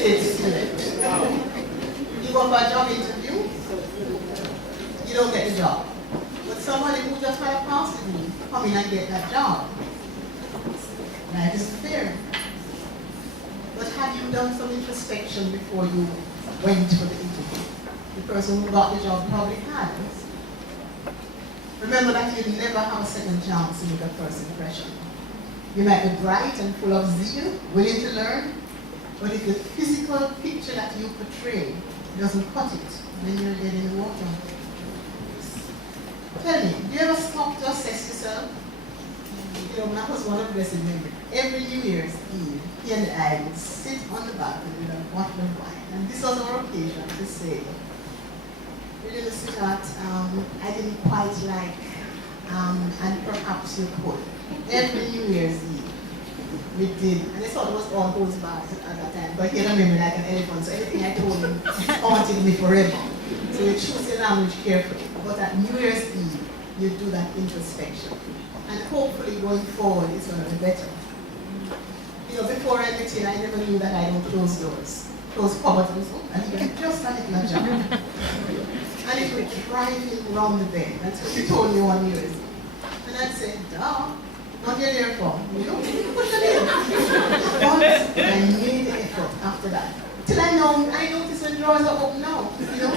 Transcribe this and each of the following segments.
it, student. You go for a job interview, you don't get the job. But somebody who just had a pass degree come in and get that job. Life is fair. But have you done some introspection before you went for the interview? The person who got the job probably has. Remember that you never have a second chance to make a first impression. You might be bright and full of zeal, willing to learn, but if the physical picture that you portray doesn't cut it, then you're dead in the water. Tell me, do you ever stop to assess yourself? You know, that was one of the blessed memories. Every New Year's Eve, he and I would sit on the balcony with a bottle of wine, and this was our occasion to say, really, sweetheart, I didn't quite like, and perhaps you could. Every New Year's Eve, we did, and I thought it was all those bars at that time, but he remembered me like an elephant, so everything I told him haunted me forever. So you choose your language carefully, but at New Year's Eve, you do that introspection. And hopefully going forward, it's going to be better. You know, before I met you, I never knew that I don't close doors. Close cupboards, and you can just a little job. And it would drive him around the bed. That's what he told me 1 year ago. And I'd say, duh, what you're there for? You don't need to put it in. Once I made the effort after that. Till I notice when drawers are open now, you know.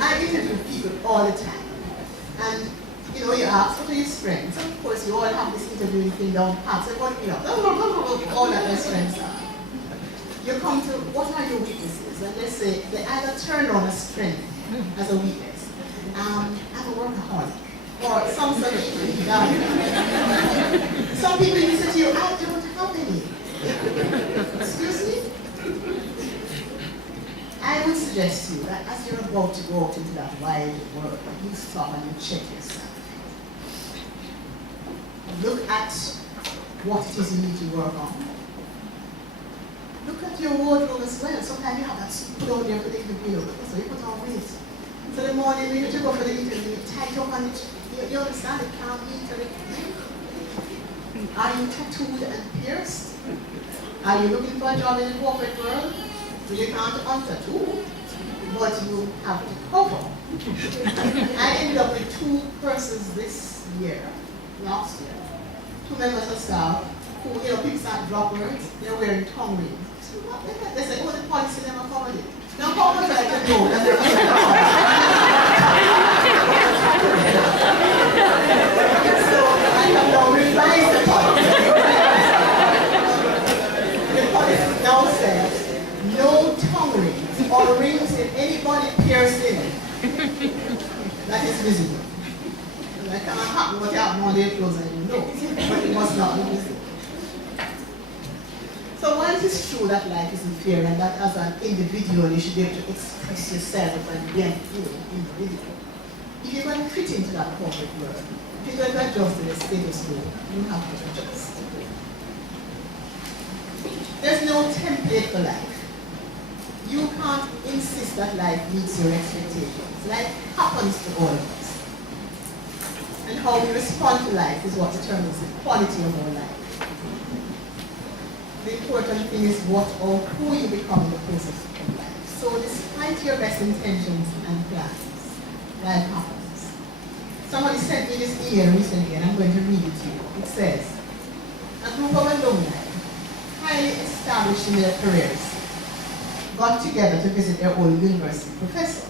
I interview people all the time. And you know, you ask, what are your strengths? Of course, you all have this interviewing thing down pat. So what you know, all that their strengths are. You come to, what are your weaknesses? And let's say, they either turn on a strength as a weakness. I'm a workaholic. Or some such thing. Some people you say to you, I don't have any. Excuse me? I would suggest to you that as you're about to go out into that wide world, you stop and you check yourself. Look at what it is you need to work on. Look at your wardrobe as well. Sometimes you have that put on there for the interview, so you put on weight. So the morning when you go for the interview, you tight up and you understand it can't meet everything. Are you tattooed and pierced? Are you looking for a job in the corporate world? So you can't untattoo, but you have to cover. I ended up with 2 persons this year, last year. 2 members of staff who, you know, people start drop words, they're wearing tongue rings. So they say, oh, the policy never covered it. Now, how much I can know that they're So I have now revised the policy. The policy now says, no tongue rings or rings in anybody pierced in that is visible. That cannot happen, what happened on their clothes, I don't know, but it must not be visible. So while it is true that life isn't fair and that as an individual you should be able to express yourself and be an individual, if you're going to fit into that corporate world, if you're going to adjust to the status quo, you have to adjust. There's no template for life. You can't insist that life meets your expectations. Life happens to all of us. And how we respond to life is what determines the quality of our life. The important thing is what or who you become in the process of life. So despite your best intentions and plans, life happens. Somebody sent me this email recently and I'm going to read it to you. It says, a group of alumni, highly established in their careers, got together to visit their old university professor.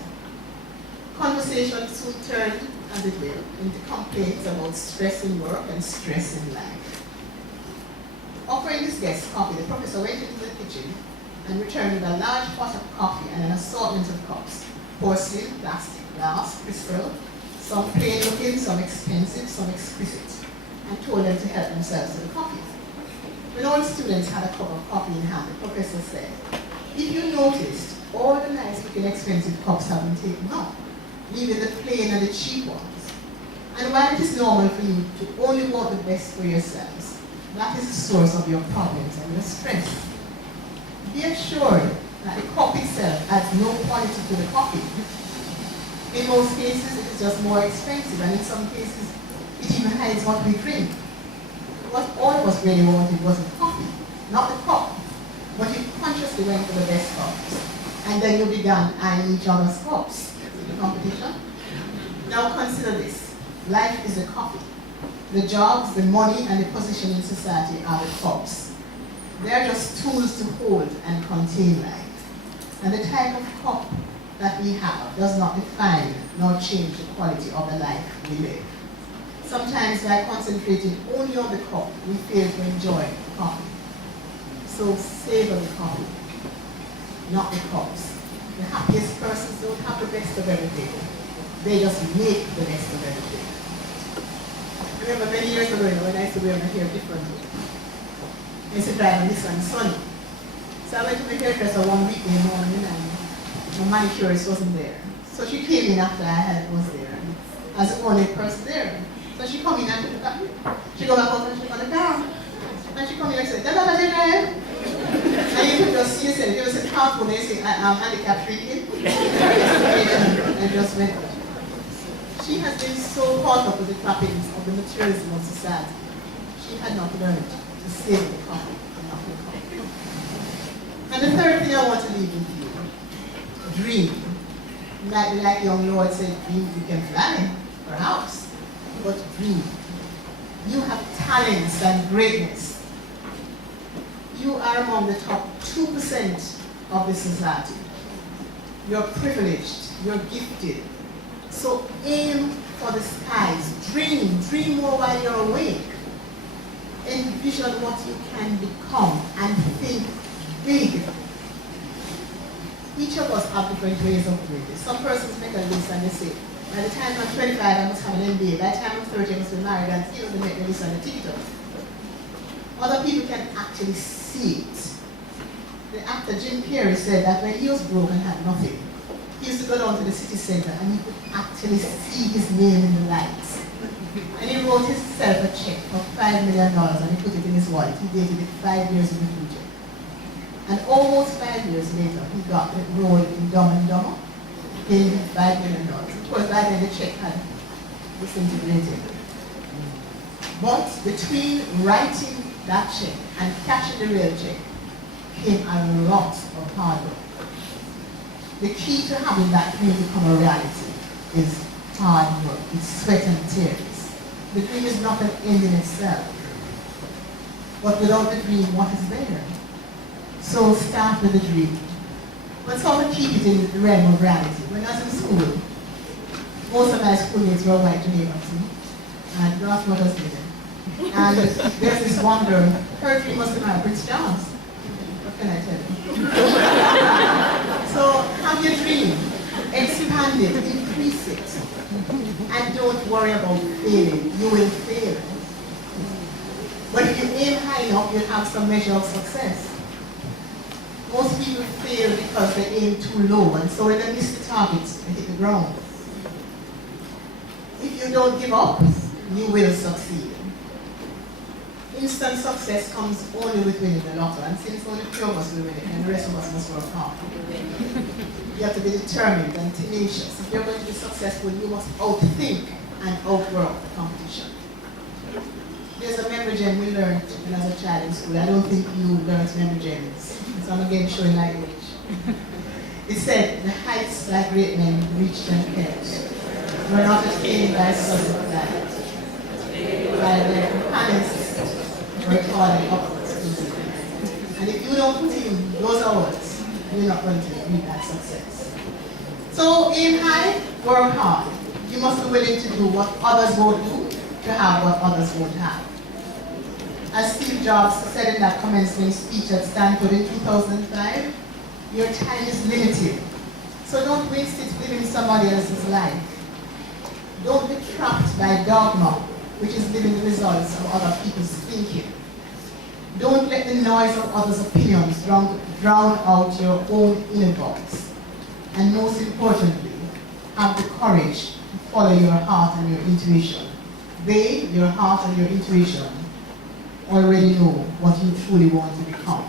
Conversation soon turned, as it will, into complaints about stress in work and stress in life. Offering his guests coffee, the professor went into the kitchen and returned with a large pot of coffee and an assortment of cups: porcelain, plastic, glass, crystal, some plain looking, some expensive, some exquisite, and told them to help themselves to the coffee. When all the students had a cup of coffee in hand, the professor said, if you noticed, all the nice looking expensive cups have been taken out, leaving the plain and the cheap ones. And while it is normal for you to only want the best for yourselves, that is the source of your problems and your stress. Be assured that the cup itself adds no quality to the coffee. In most cases, it is just more expensive, and in some cases, it even hides what we drink. What all of us really wanted was the coffee, not the cup. but you consciously went for the best cups. And then you began eyeing each other's cups in the competition. Now consider this. Life is a coffee. The jobs, the money, and the position in society are the cups. They are just tools to hold and contain life. And the type of cup that we have does not define nor change the quality of the life we live. Sometimes by concentrating only on the cup, we fail to enjoy the coffee. So savor the coffee, not the cups. The happiest persons don't have the best of everything. They just make the best of everything. I remember many years ago when I used to wear my hair differently. I used to drive on this one sunny. So I went to the hairdresser one weekend morning and my manicurist wasn't there. So she came in after I was there, as the only person there. So she come in and look at me. She go back out and she on the car. And she come in and said, "Da da da da." And you could just see yourself, you was a cartoon, they say, I'm handicapped drinking. And just went. She has been so caught up with the trappings of the materialism of society. She had not learned to save the coffee and not the coffee. And the third thing I want to leave with you, dream. Like young Lord said, dream you can fly, perhaps, but dream. You have talents and greatness. You are among the top 2% of the society. You're privileged, you're gifted. So aim for the skies. Dream more while you're awake. Envision what you can become and think big. Each of us have different ways of doing this. Some persons make a list and they say, by the time I'm 25, I must have an MBA. By the time I'm 30, I must be married, and they make the list on the TikTok. Other people can actually see it. The actor Jim Carrey said that when he was broke and had nothing, he used to go down to the city center and he could actually see his name in the lights. And he wrote himself a check for $5 million and he put it in his wallet. He dated it 5 years in the future. And almost 5 years later, he got the role in Dumb and Dumber, paying him $5 million. Of course, by then the check had disintegrated. But between writing that check and cashing the real check came a lot of hard work. The key to having that dream become a reality is hard work, it's sweat and tears. The dream is not an end in itself. But without the dream, what is there? So start with the dream. But sort of keep it in the realm of reality. When I was in school, most of my schoolmates were white Jamaicans, and Ross Mother's living. And there's this one girl, her dream was to marry Prince Charles. What can I tell you? So have your dream, expand it, increase it, and don't worry about failing. You will fail. But if you aim high enough, you'll have some measure of success. Most people fail because they aim too low, and so when they miss the target, they hit the ground. If you don't give up, you will succeed. Instant success comes only with winning the lotto, and since only few of us will win it, and the rest of us must work hard. You have to be determined and tenacious. If you're going to be successful, you must outthink and outwork the competition. There's a memory gem we learned when I was a child in school. I don't think you learned memory gems, so I'm again showing my age. It said, the heights that great men reached and kept were not attained by sudden flight, by their companions were falling upwards. And if you don't put in those hours, you're not going to reach that success. So aim high, work hard. You must be willing to do what others won't do to have what others won't have. As Steve Jobs said in that commencement speech at Stanford in 2005, your time is limited. So don't waste it living somebody else's life. Don't be trapped by dogma, which is living the results of other people's thinking. Don't let the noise of others' opinions drown out your own inner voice. And most importantly, have the courage to follow your heart and your intuition. They, your heart and your intuition, already know what you truly want to become.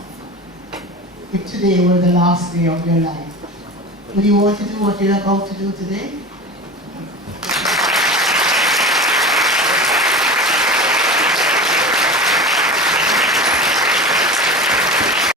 If today were the last day of your life, would you want to do what you're about to do today?